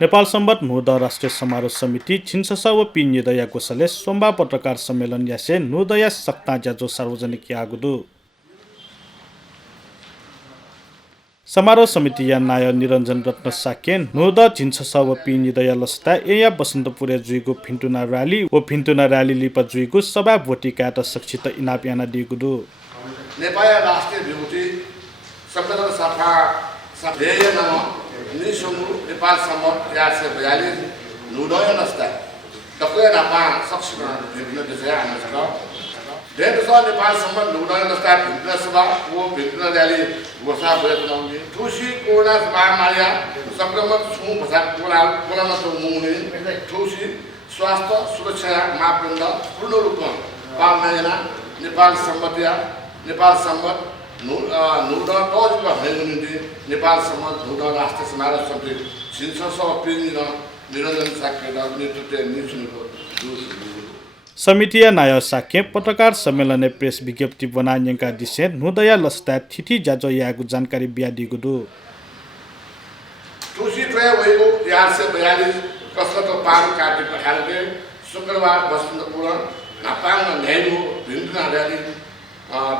नेपाल सम्बत नुद राष्ट्रिय समारोह समिति छिन्ससा व पिन्यदया गोसले सोमबार पत्रकार सम्मेलन यासे नुदया सक्ता ज्याजो सार्वजनिक यागुदु समारोह समिति या नाय निरञ्जन रत्न साके नुद छिन्ससा व पिन्यदया लस्ता एया बसन्तपुरे जुइगु फिन्टुना र्याली व फिन्टुना र्याली लिप जुइगु सभा भोटिका त सक्षित इनाप्याना दिगुदु नेपाल राष्ट्रिय विभूति संविधान शाखा सभ्य नाम निसुंगु नेपाल सम्बत 42 नुदय नस्ता तक्ले नापा सक्सिना विभिन्न विषय अनुसार देशमा नेपाल सम्बत नुदय नस्ता विभिन्न सभा वो विभिन्न र्याली घोषणा भएको छ ठुसी कोरोना महामारी संक्रमण छु भसा कोरोना तो मुने ठुसी स्वास्थ्य सुरक्षा मापदण्ड पूर्ण रूपमा पाल्न नेपाल सम्बत नुद टोजको निम्ति नेपाल सम्बत नुद राष्ट्रिय समारोह समिति छिन्ससा पिन्य निरञ्जन साक्यका नेतृत्व निसुनको समितिया नाय साके पत्रकार सम्मेलन प्रेस विज्ञप्ति बनाएका दिशे नुदया लस्ता थिथि ज्याजो यागु जानकारी बियादिगुदु तुसी ट्रे वइगु 42 कसरत पार कार्य पठालके शुक्रबार बसन्तपुर नापाङ न्यायु भिन्ना र्याली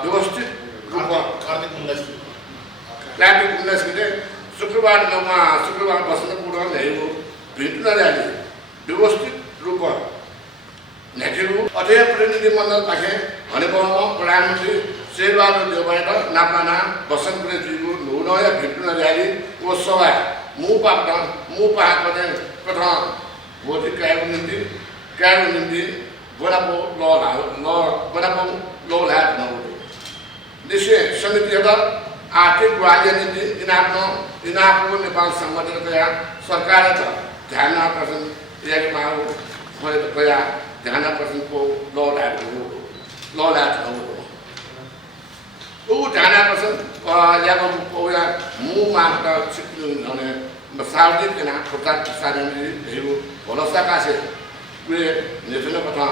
व्यवस्थित रूपमा कार्तिक 19 गते शुक्रबार बसन्तपुर न्यायु भिन्ना र्याली व्यवस्थित रूपमा नेकेरु अध्यय प्रतिनिधि मण्डल पाखे भनेको प्रधानमन्त्री शेरबहादुर देउवाबाट नापाना बसन्तपुर जुइगु नुदय भिन्ना र्याली ओ सभा मुपाको प्रथम भौतिक कार्य निम्ति गोडापो लौलाट नहुँदो देशीय समितिबाट आर्थिक वाल्य निम्ति इनापको नेपाल सम्बन्धका सरकार ध्यान आकर्षण ध्यान आकर्षणको लौलाट नहुँदो ऊ ध्यान आकर्षण मुमाबाट छिप्पिने सार्वजनिक खुर्ता सार्वजनिक भरोसा कासे नेतृत्व कथा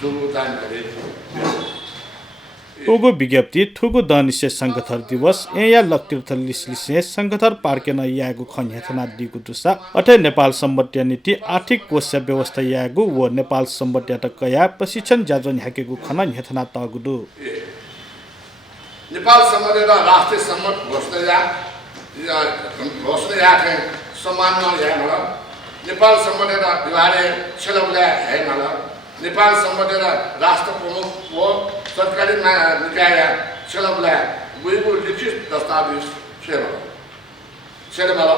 जोगदान गरे उगु विज्ञप्ति ठुगु दनिसे संगठन दिवस एया लक्तीर्थ लिसलिसे संगठन पार्केन यागु खन्याथना दिगु दुसा अथे नेपाल सम्बत्या नीति आर्थिक कोष व्यवस्था यागु व नेपाल सम्बत्या त कया प्रशिक्षण ज्याजन ह्याकेगु खन न्याथना तगुदु नेपाल सम्बन्ध राष्ट्रिय सम्बन्ध घोषणा याथे सम्मान यामला नेपाल सम्बन्ध विवारे छलौला हेमला नेपाल सम्बन्ध राष्ट्र प्रमुख व सरकारी निकाय छलौला गुइगु लिखित दस्तावेज छेलमाला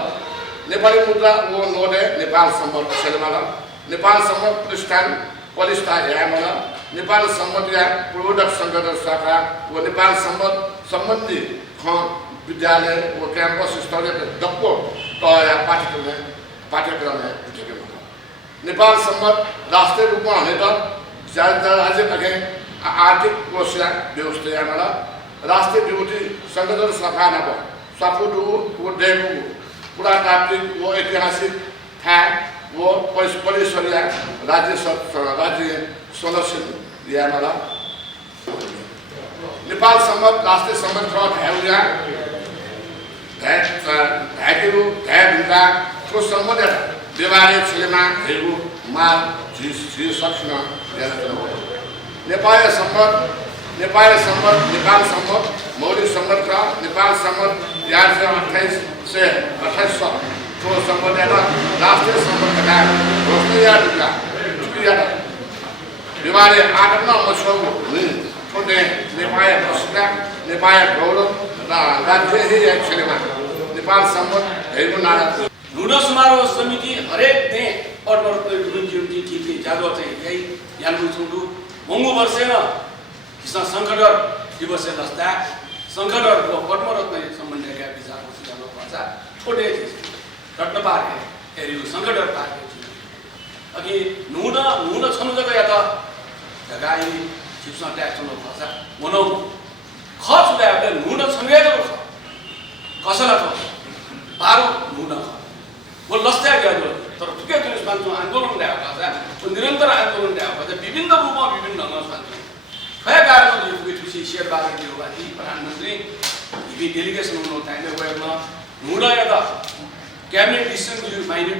नेपाली मुद्रा व नोटे नेपाल सम्बन्ध छेलमाला नेपाल सम्बन्ध प्रतिष्ठान पलिस्ता यामला नेपाल सम्बन्ध या प्रबोधक संगठन शाखा व नेपाल सम्बन्धी विद्यालय व क्याम्पस स्तरीय डक्को तया पाठ्यक्रम नेपाल सम्बन्ध राष्ट्रिय रूपमा हुने त राज्य तके आर्थिक कोष व्यवस्था यामला राष्ट्रिय विभूति संगठन शाखा नभ सपुडु व डेगु पुरातात्विक व ऐतिहासिक था वो परिसरिया राज्य सदस्य यामला नेपाल सम्बन्ध राष्ट्रिय सम्बन्ध ढाउया ढाकेरु ढाबिका को सम्बन्ध व्यवहारिक छलेमा हेरु माल झी सक्न नेपाल सम्बन्ध मौलिक सम्बन्ध नेपाल सम्बन्ध 2828 को सम्बन्ध राष्ट्रिय सम्बन्धका घोषणा विवारे आगमन मसौको हुने छोटे नेपाल प्रसिद्ध नेपाल गौरव राज्य ही छेलेमा नेपाल सम्बन्ध हेर्नु नारा नुद समारोह समिति हरेक ने पटवर्त गुरुजी की जादो चाहिँ यही यालु छुडु मंगु वर्षेमा किसान संगठन दिवस नस्ता संगठन को पटवर्त सम्बन्धका विचार गर्न पर्छ छोटे रत्न पार्क एरियो संगठन पार्क अघि नुद छनु जग्गा या त जगाई चिप्स ट्याक्स न पर्छ मनाउ खर्च ल्याए नुद छनुएको कसैलाई त बारो नुद वो लस्त्या गयो तर ठुकै जुन मान्छे आन्दोलन ल्याएको छ निरन्तर आन्दोलन ल्याएको छ विभिन्न रूपमा विभिन्न ढङ्गमा मान्छे खै कारण यो ठुसी शेरबहादुर देउवाजी प्रधानमन्त्री इभी डेलिगेसन हुनु टाइममा गएमा नुड या त क्याबिनेट डिसिजन यु माइन्ड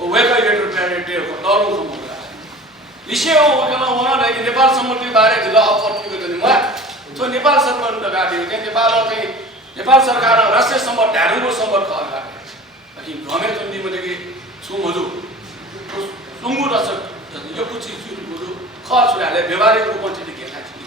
वेका लेटर प्यारेटे को दरु खमुला लिसे हो वकन वना लागि नेपाल सम्मति बारे जिल्ला अपत्रिको पनि म तो नेपाल सरकार लगाते हैं नेपाल चाहिँ नेपाल सरकार राष्ट्रिय सम्बन्ध ढाडुको सम्बन्ध खर्का कि गमे चन्दी मते कि छु मजु सुंगु रस यो कुछ चीज मजु खर्च ले व्यवहारिक रूप से के